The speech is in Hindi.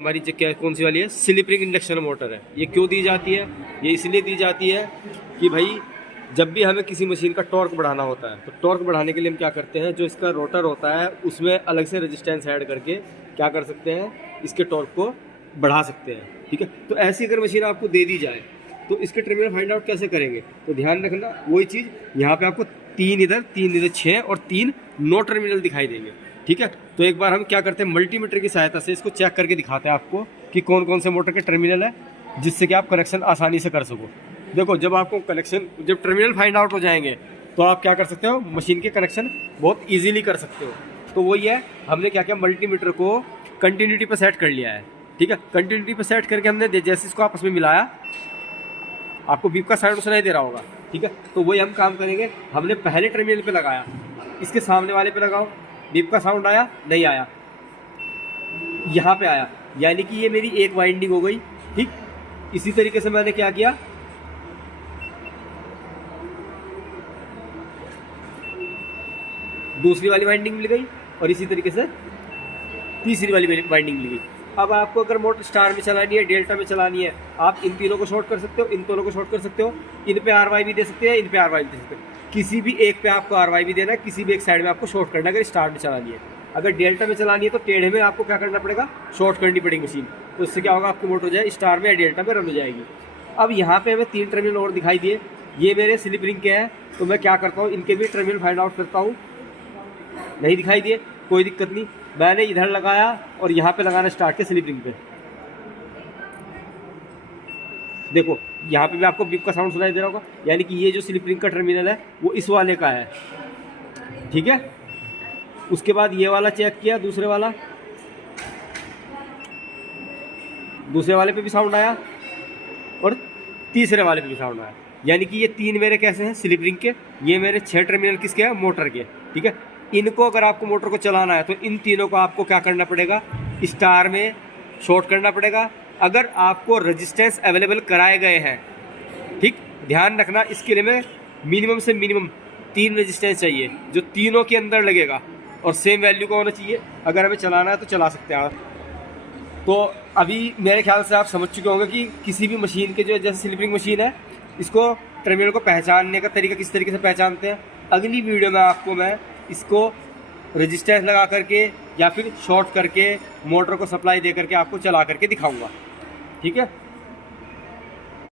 हमारी जो क्या कौन सी वाली है, स्लिप रिंग इंडक्शन मोटर है। ये क्यों दी जाती है? ये इसलिए दी जाती है कि भाई जब भी हमें किसी मशीन का टॉर्क बढ़ाना होता है तो टॉर्क बढ़ाने के लिए हम क्या करते हैं, जो इसका रोटर होता है उसमें अलग से रेजिस्टेंस ऐड करके क्या कर सकते हैं, इसके टॉर्क को बढ़ा सकते हैं। ठीक है, तो ऐसी अगर मशीन आपको दे दी जाए तो इसके टर्मिनल फाइंड आउट कैसे करेंगे? तो ध्यान रखना वही चीज़, यहाँ पे आपको तीन इधर 6 और 3 नो टर्मिनल दिखाई देंगे। ठीक है, तो एक बार हम क्या करते हैं, मल्टीमीटर की सहायता से इसको चेक करके दिखाते हैं आपको कि कौन कौन से मोटर के टर्मिनल है, जिससे कि आप कनेक्शन आसानी से कर सको। देखो, जब टर्मिनल फाइंड आउट हो जाएंगे तो आप क्या कर सकते हो, मशीन के कनेक्शन बहुत ईजीली कर सकते हो। तो वही है, हमने क्या किया, मल्टीमीटर को कंटिन्यूटी पर सेट कर लिया है। ठीक है, कंटिन्यूटी पर सेट करके हमने जैसे इसको आपस में मिलाया, आपको बीप का साउंड सुनाई दे रहा होगा। ठीक है, तो वही हम काम करेंगे। हमने पहले टर्मिनल पे लगाया, इसके सामने वाले पे लगाओ, बीप का साउंड आया? नहीं आया। यहाँ पे आया, यानी कि ये मेरी एक वाइंडिंग हो गई। ठीक, इसी तरीके से मैंने क्या किया, दूसरी वाली वाइंडिंग मिल गई और इसी तरीके से तीसरी वाली वाइंडिंग मिल गई। अब आपको अगर मोटर स्टार में चलानी है, डेल्टा में चलानी है, आप इन तीनों को शॉर्ट कर सकते हो, इन दोनों को शॉर्ट कर सकते हो, इन पे RY भी दे सकते हैं, इन पे RY भी दे सकते हो। किसी भी एक पे आपको RY भी देना है, किसी भी एक साइड में आपको शॉर्ट करना है अगर स्टार में चलानी है। अगर डेल्टा में चलानी है तो टेढ़े में आपको क्या करना पड़ेगा, शॉर्ट करनी पड़ेगी मशीन। तो इससे क्या होगा, आपकी मोटर जो है स्टार में या डेल्टा में रन हो जाएगी। अब यहाँ पे हमें 3 टर्मिनल और दिखाई दिए, ये मेरे स्लिप रिंग के हैं। तो मैं क्या करता हूँ, इनके भी टर्मिनल फाइंड आउट करता हूँ। नहीं दिखाई दिए, कोई दिक्कत नहीं, मैंने इधर लगाया और यहाँ पे लगाना स्टार्ट किया स्लिप रिंग पे। देखो, यहाँ पे भी आपको बीप का साउंड सुनाई दे रहा होगा, यानी कि ये जो स्लिप रिंग का टर्मिनल है वो इस वाले का है। ठीक है, उसके बाद ये वाला चेक किया, दूसरे वाले पे भी साउंड आया और तीसरे वाले पे भी साउंड आया। यानी कि ये 3 मेरे कैसे हैं, स्लिप रिंग के। ये मेरे 6 टर्मिनल किसके हैं, मोटर के। ठीक है, इनको अगर आपको मोटर को चलाना है तो इन तीनों को आपको क्या करना पड़ेगा, स्टार में शॉर्ट करना पड़ेगा, अगर आपको रेजिस्टेंस अवेलेबल कराए गए हैं। ठीक, ध्यान रखना, इसके लिए में मिनिमम से मिनिमम 3 रेजिस्टेंस चाहिए, जो तीनों के अंदर लगेगा और सेम वैल्यू का होना चाहिए। अगर हमें चलाना है तो चला सकते हैं आप। तो अभी मेरे ख्याल से आप समझ चुके होंगे कि किसी भी मशीन के जो जैसे स्लिप रिंग मशीन है, इसको टर्मिनल को पहचानने का तरीका किस तरीके से पहचानते हैं। अगली वीडियो में आपको मैं इसको रेजिस्टेंस लगा करके या फिर शॉर्ट करके मोटर को सप्लाई दे करके आपको चला करके दिखाऊंगा। ठीक है।